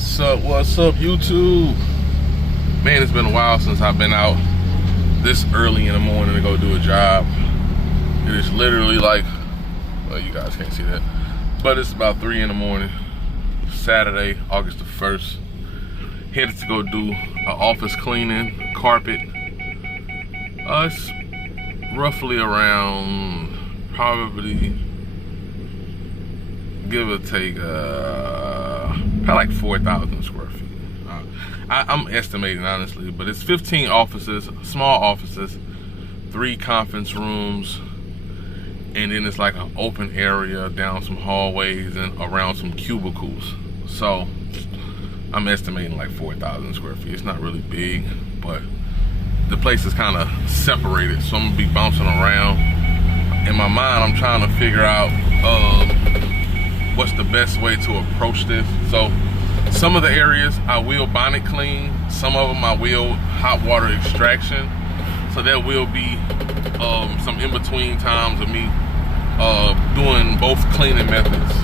What's up, YouTube? Man, it's been a while since I've been out this early in the morning to go do a job. It is literally like, well, you guys can't see that, but it's about 3 in the morning, Saturday, August the 1st. Headed to go do an office cleaning, carpet. It's roughly around, probably, give or take, probably like 4,000 square feet. I'm estimating honestly, but it's 15 offices, small offices, 3 conference rooms, and then it's like an open area down some hallways and around some cubicles. So I'm estimating like 4,000 square feet. It's not really big, but the place is kind of separated, so I'm gonna be bouncing around. In my mind, I'm trying to figure out what's the best way to approach this. So some of the areas I will bonnet clean, some of them I will hot water extraction. So there will be some in-between times of me doing both cleaning methods.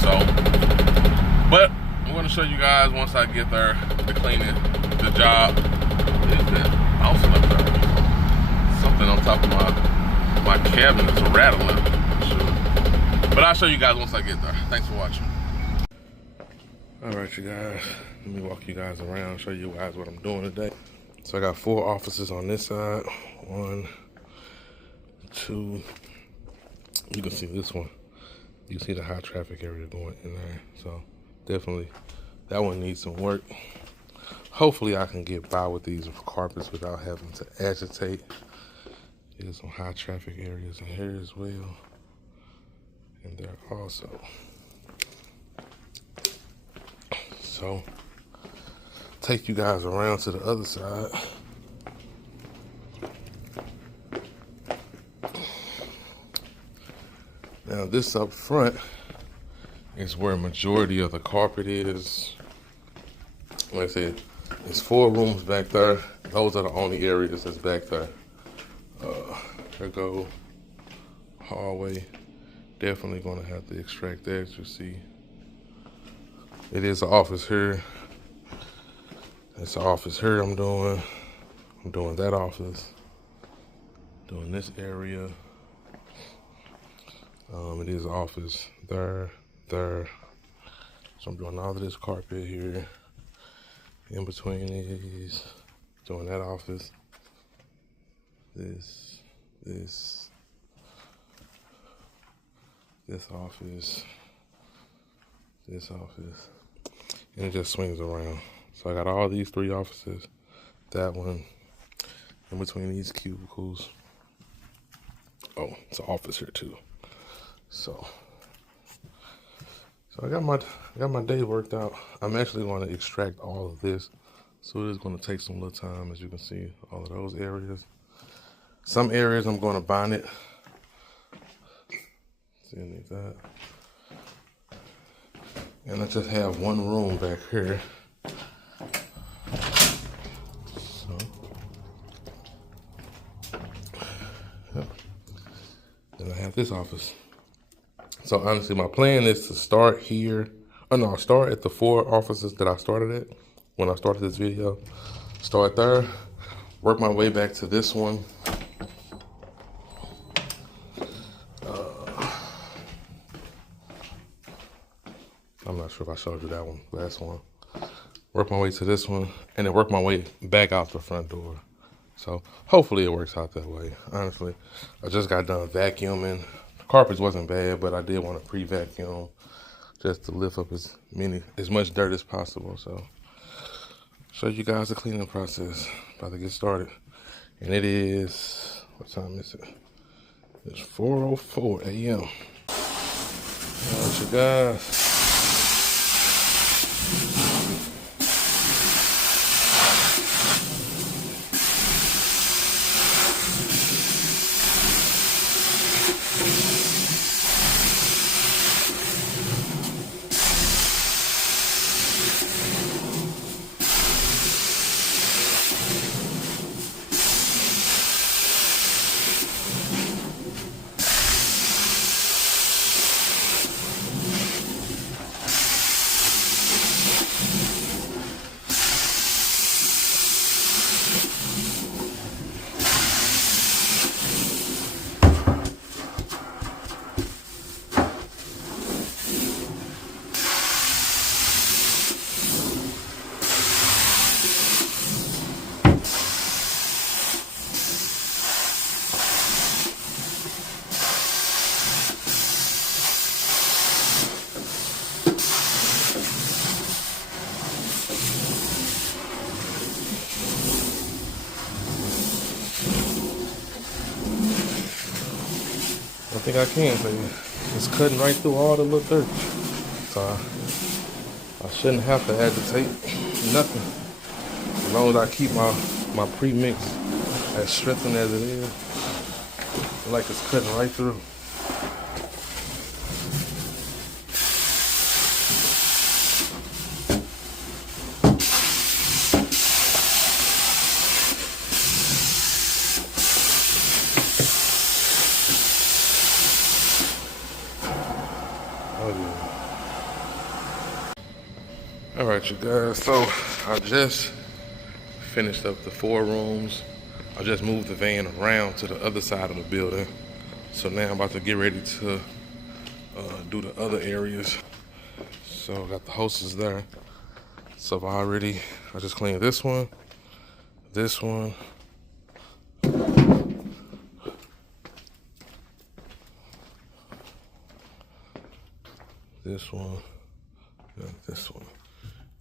So, but I'm gonna show you guys once I get there, the cleaning, the job. It's been bouncing up there. Something on top of my cabinet is rattling. Sure. But I'll show you guys once I get there. Thanks for watching. All right, you guys, let me walk you guys around, show you guys what I'm doing today. So I got 4 offices on this side. 1, 2, you can see this one. You can see the high traffic area going in there. So definitely that one needs some work. Hopefully I can get by with these carpets without having to agitate. There's some high traffic areas in here as well. And there also. So, take you guys around to the other side. Now this up front is where majority of the carpet is. Like I said, there's 4 rooms back there. Those are the only areas that's back there. There go hallway. Definitely gonna have to extract that, as you see. It is an office here. It's an office here I'm doing that office. Doing this area. It is an office there. So I'm doing all of this carpet here. In between these, doing that office. This office. This office. And it just swings around. So I got all these 3 offices, that one, in between these cubicles. Oh, it's an office here too. So I got my day worked out. I'm actually going to extract all of this. So it is going to take some little time, as you can see, all of those areas. Some areas I'm going to bonnet. See any of that? And I just have 1 room back here. So, yeah. Then I have this office. So honestly, my plan is to start here. Oh no, start at the 4 offices that I started at when I started this video. Start there, work my way back to this one. I'm not sure if I showed you that one, last one. Work my way to this one, and then work my way back out the front door. So hopefully it works out that way. Honestly, I just got done vacuuming. The carpets wasn't bad, but I did want to pre-vacuum just to lift up as much dirt as possible. So show you guys the cleaning process. About to get started. And it is, what time is it? It's 4:04 a.m. All right, you guys. think I can, baby. It's cutting right through all the little dirt. So I shouldn't have to agitate nothing. As long as I keep my pre-mix as strengthened as it is, I feel like it's cutting right through. Alright, you guys, so I just finished up the 4 rooms. I just moved the van around to the other side of the building. So now I'm about to get ready to do the other areas. So I got the hoses there. So I just cleaned this one, this one, this one, and this one.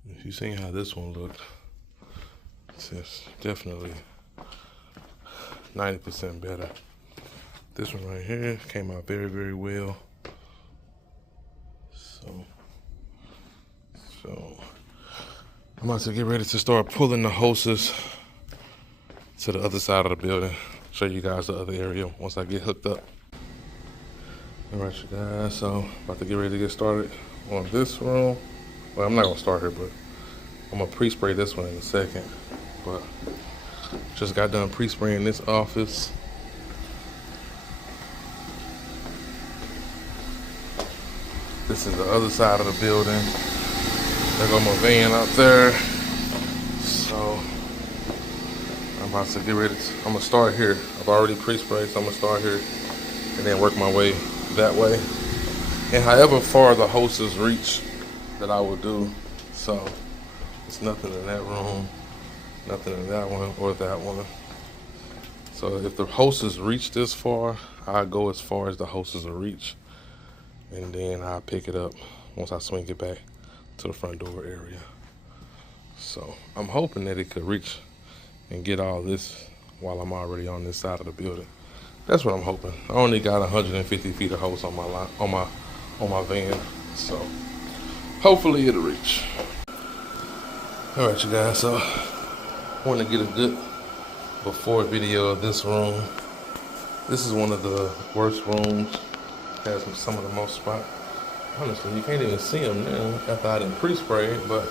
If you've seen how this one looked, it's definitely 90% better. This one right here came out very, very well. So I'm about to get ready to start pulling the hoses to the other side of the building. Show you guys the other area once I get hooked up. All right, you guys, so about to get ready to get started on this room. Well, I'm not gonna start here, but I'm gonna pre-spray this one in a second. But just got done pre-spraying this office. This is the other side of the building. There go my van out there. So I'm about to get ready I'm gonna start here. I've already pre-sprayed, so I'm gonna start here and then work my way that way. And however far the hoses reach, that I will do. So it's nothing in that room, nothing in that one or that one. So if the hoses reach this far, I go as far as the hoses will reach, and then I pick it up once I swing it back to the front door area. So I'm hoping that it could reach and get all this while I'm already on this side of the building. That's what I'm hoping. I only got 150 feet of hose on my line, on my van, so hopefully it'll reach. All right, you guys, so I want to get a good before video of this room. This is one of the worst rooms. Has some of the most spot. Honestly, you can't even see them now after I didn't pre-spray, but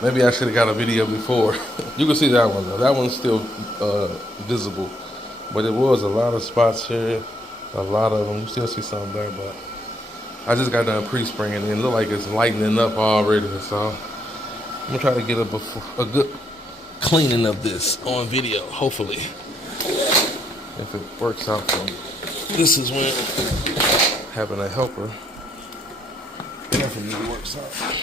maybe I should have got a video before. You can see that one though. That one's still visible, but it was a lot of spots here, a lot of them. You still see some there, but I just got done pre-spraying and it look like it's lightening up already. So I'm gonna try to get a good cleaning of this on video, hopefully, if it works out for me. This is when having a helper definitely works out.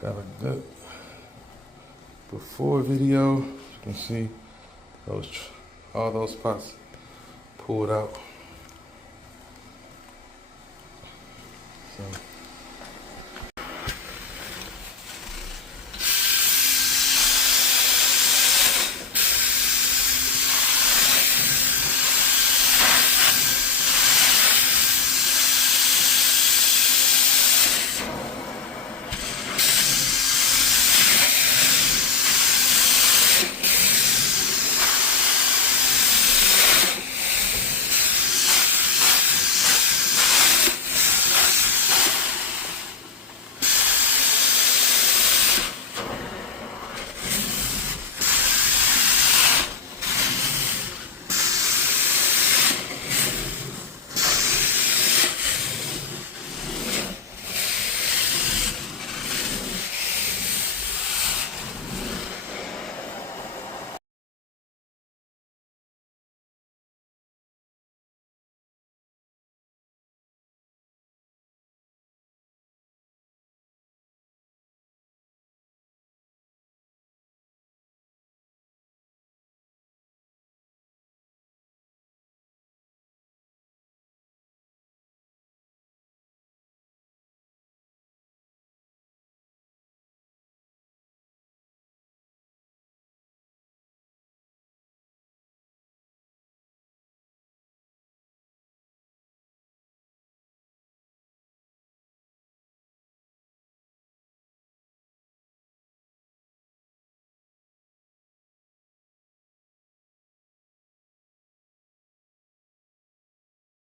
Got a good before video. You can see all those spots pulled out. So